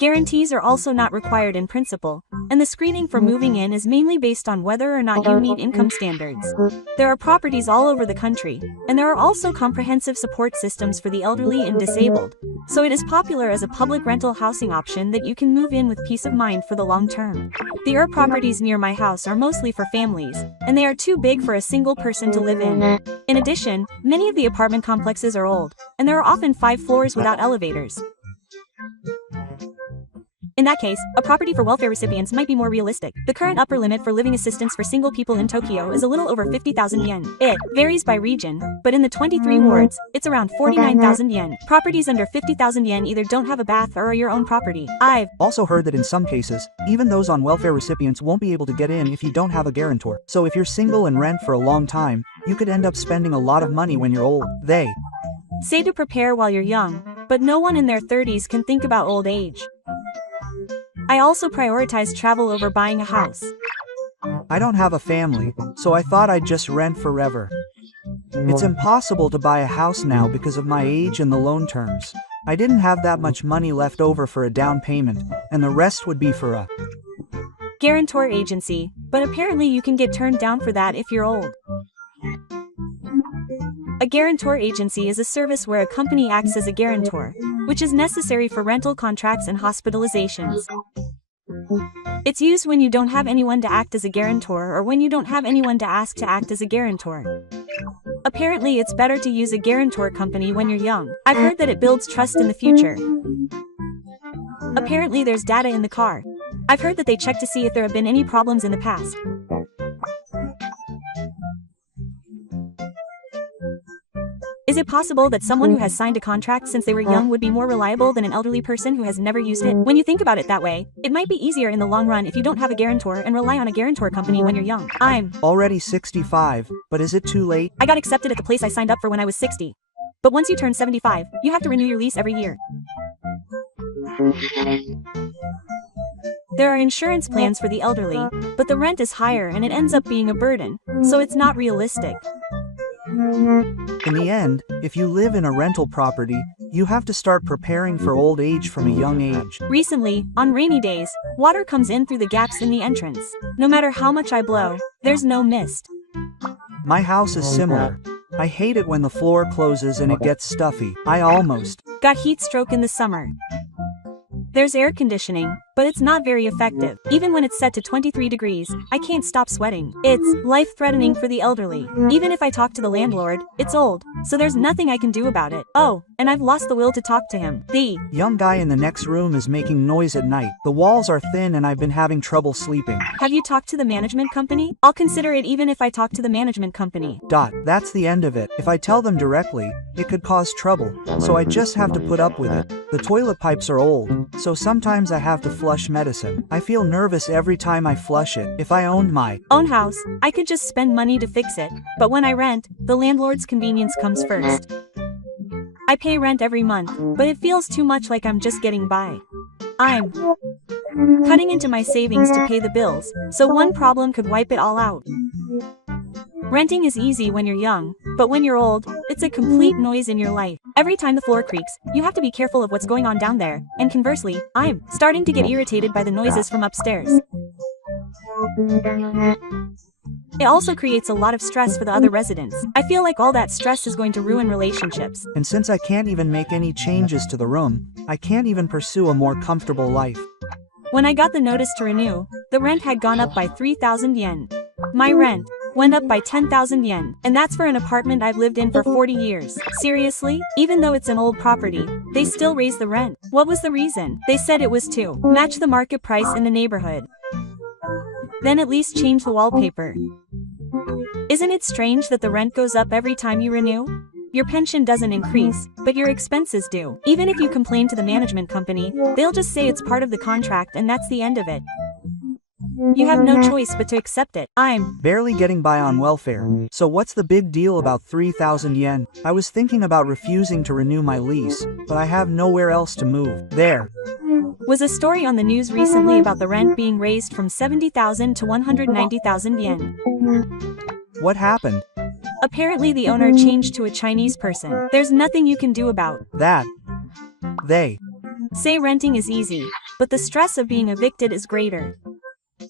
Guarantees are also not required in principle, and the screening for moving in is mainly based on whether or not you meet income standards. There are properties all over the country, and there are also comprehensive support systems for the elderly and disabled, so it is popular as a public rental housing option that you can move in with peace of mind for the long term. The UR properties near my house are mostly for families, and they are too big for a single person to live in. In addition, many of the apartment complexes are old, and there are often 5 floors without elevators. In that case, a property for welfare recipients might be more realistic. The current upper limit for living assistance for single people in Tokyo is a little over 50,000 yen. It varies by region, but in the 23 wards, it's around 49,000 yen. Properties under 50,000 yen either don't have a bath or are your own property. I've Also heard that in some cases, even those on welfare recipients won't be able to get in if you don't have a guarantor. So if you're single and rent for a long time, you could end up spending a lot of money when you're old. They say to prepare while you're young, but no one in their 30s can think about old age. I also prioritize travel over buying a house. I don't have a family, so I thought I'd just rent forever. It's impossible to buy a house now because of my age and the loan terms. I didn't have that much money left over for a down payment, and the rest would be for a guarantor agency, but apparently you can get turned down for that if you're old. A guarantor agency is a service where a company acts as a guarantor, which is necessary for rental contracts and hospitalizations. It's used when you don't have anyone to act as a guarantor or when you don't have anyone to ask to act as a guarantor. Apparently it's better to use a guarantor company when you're young. I've heard that it builds trust in the future. Apparently there's data in the car. I've heard that they check to see if there have been any problems in the past. Is it possible that someone who has signed a contract since they were young would be more reliable than an elderly person who has never used it? When you think about it that way, it might be easier in the long run if you don't have a guarantor and rely on a guarantor company when you're young. I'm already 65, but is it too late? I got accepted at the place I signed up for when I was 60. But once you turn 75, you have to renew your lease every year. There are insurance plans for the elderly, but the rent is higher and it ends up being a burden, so it's not realistic. In the end, if you live in a rental property, you have to start preparing for old age from a young age. Recently, on rainy days, water comes in through the gaps in the entrance. No matter how much I blow, there's no mist. My house is similar. I hate it when the floor closes and it gets stuffy. I almost got heat stroke in the summer. There's air conditioning, but it's not very effective. Even when it's set to 23 degrees, I can't stop sweating. It's life-threatening for the elderly. Even if I talk to the landlord, it's old, so there's nothing I can do about it. Oh, and I've lost the will to talk to him. The young guy in the next room is making noise at night. The walls are thin and I've been having trouble sleeping. Have you talked to the management company? I'll consider it even if I talk to the management company. That's the end of it. If I tell them directly, it could cause trouble, so I just have to put up with it. The toilet pipes are old, so sometimes I have to flush medicine. I feel nervous every time I flush it. If I owned my own house, I could just spend money to fix it, but when I rent, the landlord's convenience comes first. I pay rent every month, but it feels too much like I'm just getting by. I'm cutting into my savings to pay the bills, so one problem could wipe it all out. Renting is easy when you're young, but when you're old, it's a complete noise in your life. Every time the floor creaks, you have to be careful of what's going on down there, and conversely, I'm starting to get irritated by the noises from upstairs. It also creates a lot of stress for the other residents. I feel like all that stress is going to ruin relationships. And since I can't even make any changes to the room, I can't even pursue a more comfortable life. When I got the notice to renew, the rent had gone up by 3,000 yen. My rent went up by 10,000 yen, and that's for an apartment I've lived in for 40 years. Seriously? Even though it's an old property, they still raise the rent. What was the reason? They said it was to match the market price in the neighborhood. Then at least change the wallpaper. Isn't it strange that the rent goes up every time you renew? Your pension doesn't increase, but your expenses do. Even if you complain to the management company, they'll just say it's part of the contract and that's the end of it. You have no choice but to accept it. I'm barely getting by on welfare, so what's the big deal about 3,000 yen? I was thinking about refusing to renew my lease, but I have nowhere else to move. There was a story on the news recently about the rent being raised from 70,000 to 190,000 yen. What happened? Apparently the owner changed to a Chinese person. There's nothing you can do about that. They say renting is easy, but the stress of being evicted is greater.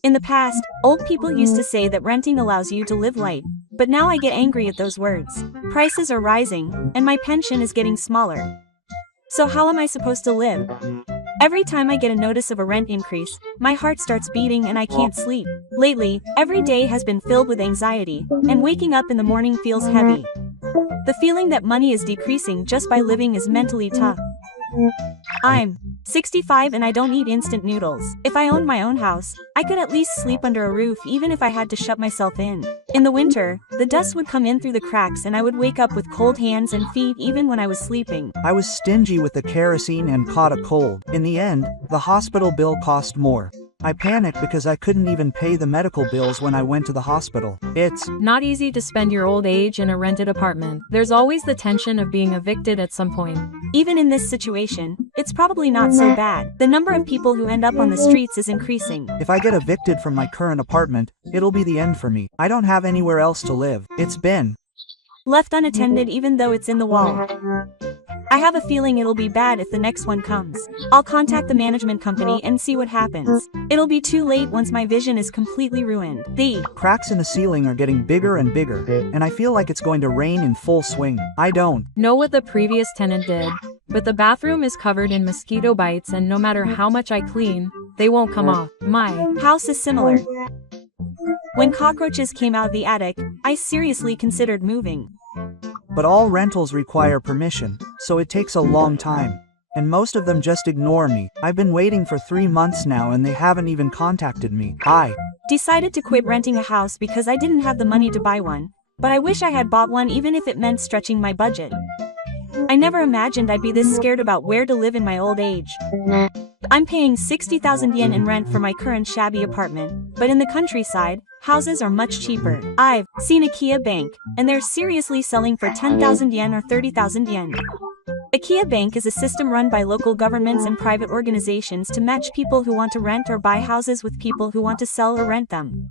In the past, old people used to say that renting allows you to live light, but now I get angry at those words. Prices are rising, and my pension is getting smaller. So how am I supposed to live? Every time I get a notice of a rent increase, my heart starts beating and I can't sleep. Lately, every day has been filled with anxiety, and waking up in the morning feels heavy. The feeling that money is decreasing just by living is mentally tough. I'm 65 and I don't eat instant noodles. If I owned my own house, I could at least sleep under a roof even if I had to shut myself in. In the winter, the dust would come in through the cracks and I would wake up with cold hands and feet even when I was sleeping. I was stingy with the kerosene and caught a cold. In the end, the hospital bill cost more. I panicked because I couldn't even pay the medical bills when I went to the hospital. It's Not easy to spend your old age in a rented apartment. There's always the tension of being evicted at some point. Even in this situation, it's probably not so bad. The number of people who end up on the streets is increasing. If I get evicted from my current apartment, it'll be the end for me. I don't have anywhere else to live. It's been left unattended even though it's in the wall. I have a feeling it'll be bad if the next one comes. I'll contact the management company and see what happens. It'll be too late once my vision is completely ruined. The cracks in the ceiling are getting bigger and bigger, and I feel like it's going to rain in full swing. I don't Know what the previous tenant did, but the bathroom is covered in mosquito bites and no matter how much I clean, they won't come off. My house is similar. When cockroaches came out of the attic, I seriously considered moving. But all rentals require permission, so it takes a long time. And most of them just ignore me. I've been waiting for 3 months now and they haven't even contacted me. I decided to quit renting a house because I didn't have the money to buy one, but I wish I had bought one even if it meant stretching my budget. I never imagined I'd be this scared about where to live in my old age. I'm paying 60,000 yen in rent for my current shabby apartment, but in the countryside, houses are much cheaper. I've seen IKEA Bank, and they're seriously selling for 10,000 yen or 30,000 yen. IKEA Bank is a system run by local governments and private organizations to match people who want to rent or buy houses with people who want to sell or rent them.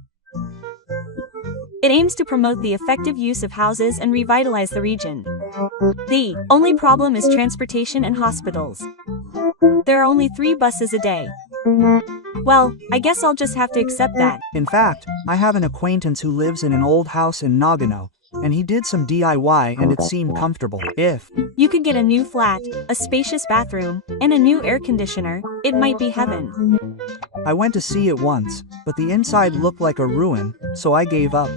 It aims to promote the effective use of houses and revitalize the region. The only problem is transportation and hospitals. There are only 3 buses a day. Well, I guess I'll just have to accept that. In fact, I have an acquaintance who lives in an old house in Nagano, and he did some DIY and it seemed comfortable. If you could get a new flat, a spacious bathroom, and a new air conditioner, it might be heaven. I went to see it once, but the inside looked like a ruin, so I gave up.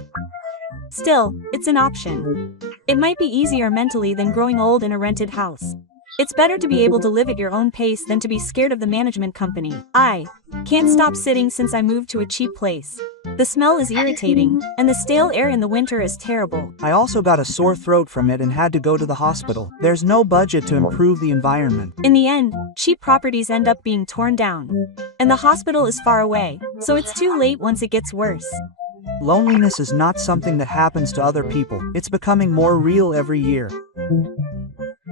Still, it's an option. It might be easier mentally than growing old in a rented house. It's better to be able to live at your own pace than to be scared of the management company. I can't stop sitting since I moved to a cheap place. The smell is irritating, and the stale air in the winter is terrible. I also got a sore throat from it and had to go to the hospital. There's no budget to improve the environment. In the end, cheap properties end up being torn down. And the hospital is far away, so it's too late once it gets worse. Loneliness is not something that happens to other people. It's becoming more real every year.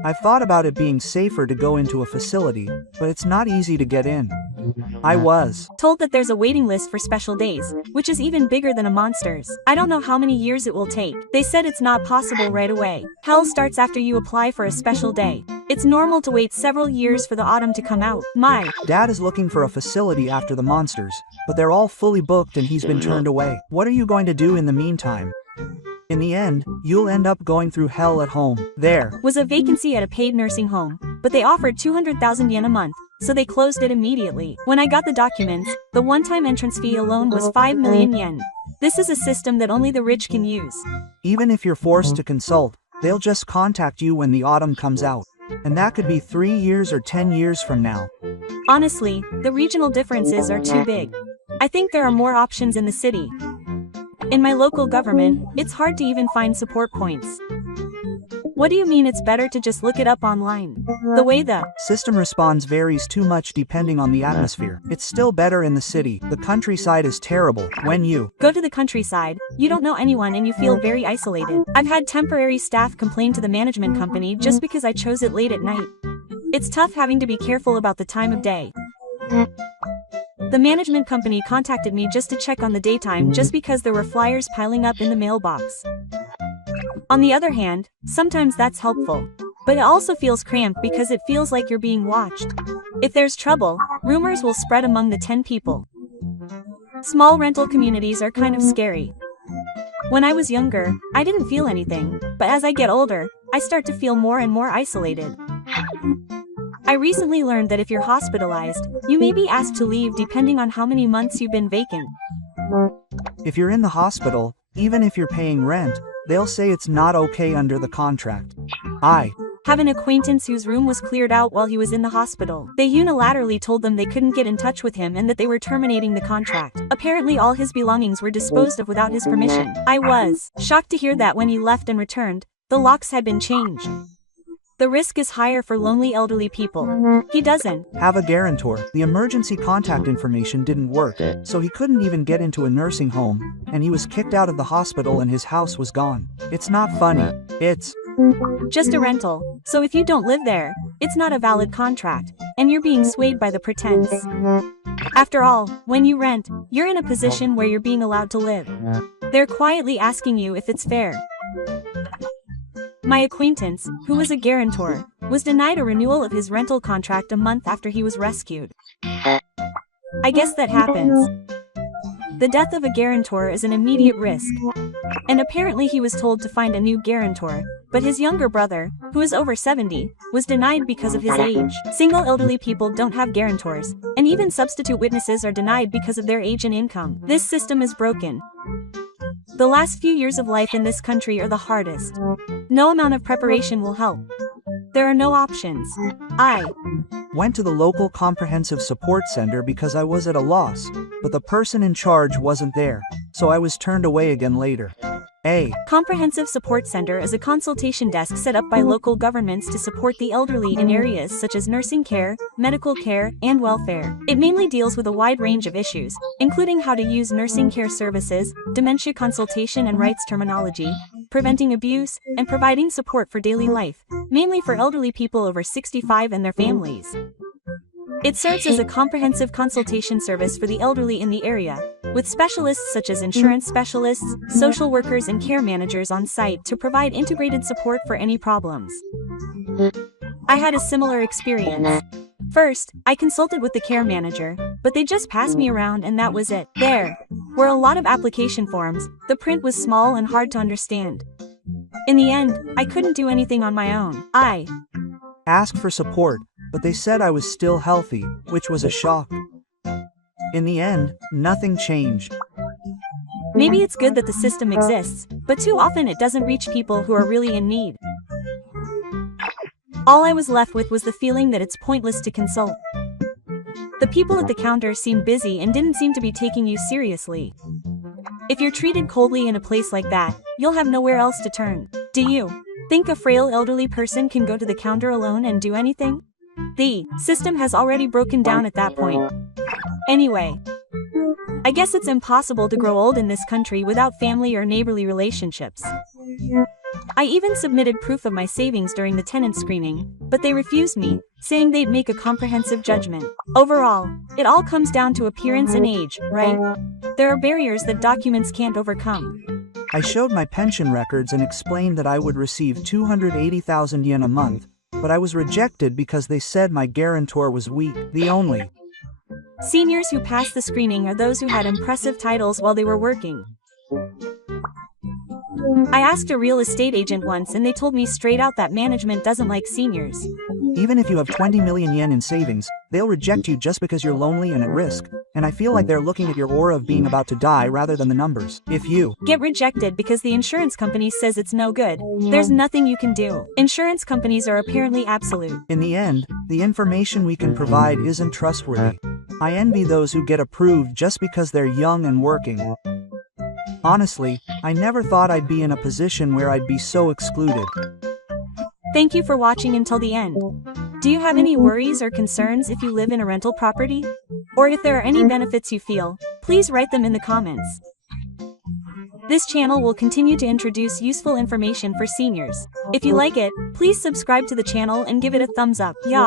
I've thought about it being safer to go into a facility, but it's not easy to get in. I was told that there's a waiting list for special days, which is even bigger than a monster's. I don't know how many years it will take. They said it's not possible right away. Hell starts after you apply for a special day. It's normal to wait several years for the autumn to come out. My dad is looking for a facility after the monsters, but they're all fully booked and he's been turned away. What are you going to do in the meantime? In the end, you'll end up going through hell at home. There was a vacancy at a paid nursing home, but they offered 200,000 yen a month, so they closed it immediately. When I got the documents, the one-time entrance fee alone was 5 million yen. This is a system that only the rich can use. Even if you're forced to consult, they'll just contact you when the autumn comes out. And that could be 3 years or 10 years from now. Honestly, the regional differences are too big. I think there are more options in the city. In my local government, it's hard to even find support points. What do you mean it's better to just look it up online? The way the system responds varies too much depending on the atmosphere. It's still better in the city. The countryside is terrible. When you go to the countryside, you don't know anyone and you feel very isolated. I've had temporary staff complain to the management company just because I chose it late at night. It's tough having to be careful about the time of day. The management company contacted me just to check on the daytime just because there were flyers piling up in the mailbox. On the other hand, sometimes that's helpful. But it also feels cramped because it feels like you're being watched. If there's trouble, rumors will spread among the 10 people. Small rental communities are kind of scary. When I was younger, I didn't feel anything, but as I get older, I start to feel more and more isolated. I recently learned that if you're hospitalized, you may be asked to leave depending on how many months you've been vacant. If you're in the hospital, even if you're paying rent, they'll say it's not okay under the contract. I have an acquaintance whose room was cleared out while he was in the hospital. They unilaterally told them they couldn't get in touch with him and that they were terminating the contract. Apparently all his belongings were disposed of without his permission. I was shocked to hear that when he left and returned, the locks had been changed. The risk is higher for lonely elderly people. He doesn't have a guarantor. The emergency contact information didn't work, so he couldn't even get into a nursing home, and he was kicked out of the hospital and his house was gone. It's not funny. It's just a rental, so if you don't live there, it's not a valid contract, and you're being swayed by the pretense. After all, when you rent, you're in a position where you're being allowed to live. They're quietly asking you if it's fair. My acquaintance, who was a guarantor, was denied a renewal of his rental contract a month after he was rescued. I guess that happens. The death of a guarantor is an immediate risk, and apparently he was told to find a new guarantor, but his younger brother, who is over 70, was denied because of his age. Single elderly people don't have guarantors, and even substitute witnesses are denied because of their age and income. This system is broken. The last few years of life in this country are the hardest. No amount of preparation will help. There are no options. I went to the local comprehensive support center because I was at a loss, but the person in charge wasn't there, so I was turned away again later. A comprehensive support center is a consultation desk set up by local governments to support the elderly in areas such as nursing care, medical care, and welfare. It mainly deals with a wide range of issues, including how to use nursing care services, dementia consultation and rights terminology, preventing abuse, and providing support for daily life, mainly for elderly people over 65 and their families. It serves as a comprehensive consultation service for the elderly in the area, with specialists such as insurance specialists, social workers and care managers on site to provide integrated support for any problems. I had a similar experience. First, I consulted with the care manager, but they just passed me around and that was it. There were a lot of application forms, the print was small and hard to understand. In the end, I couldn't do anything on my own. I asked for support, but they said I was still healthy, which was a shock. In the end, nothing changed. Maybe it's good that the system exists, but too often it doesn't reach people who are really in need. All I was left with was the feeling that it's pointless to consult. The people at the counter seemed busy and didn't seem to be taking you seriously. If you're treated coldly in a place like that, you'll have nowhere else to turn. Do you think a frail elderly person can go to the counter alone and do anything? The system has already broken down at that point. Anyway, I guess it's impossible to grow old in this country without family or neighborly relationships. I even submitted proof of my savings during the tenant screening, but they refused me, saying they'd make a comprehensive judgment. Overall, it all comes down to appearance and age, right? There are barriers that documents can't overcome. I showed my pension records and explained that I would receive 280,000 yen a month, but I was rejected because they said my guarantor was weak. The only seniors who passed the screening are those who had impressive titles while they were working. I asked a real estate agent once and they told me straight out that management doesn't like seniors. Even if you have 20 million yen in savings, they'll reject you just because you're lonely and at risk, and I feel like they're looking at your aura of being about to die rather than the numbers. If you get rejected because the insurance company says it's no good, there's nothing you can do. Insurance companies are apparently absolute. In the end, the information we can provide isn't trustworthy. I envy those who get approved just because they're young and working. Honestly, I never thought I'd be in a position where I'd be so excluded. Thank you for watching until the end. Do you have any worries or concerns if you live in a rental property? Or if there are any benefits you feel, please write them in the comments. This channel will continue to introduce useful information for seniors. If you like it, please subscribe to the channel and give it a thumbs up. Yeah.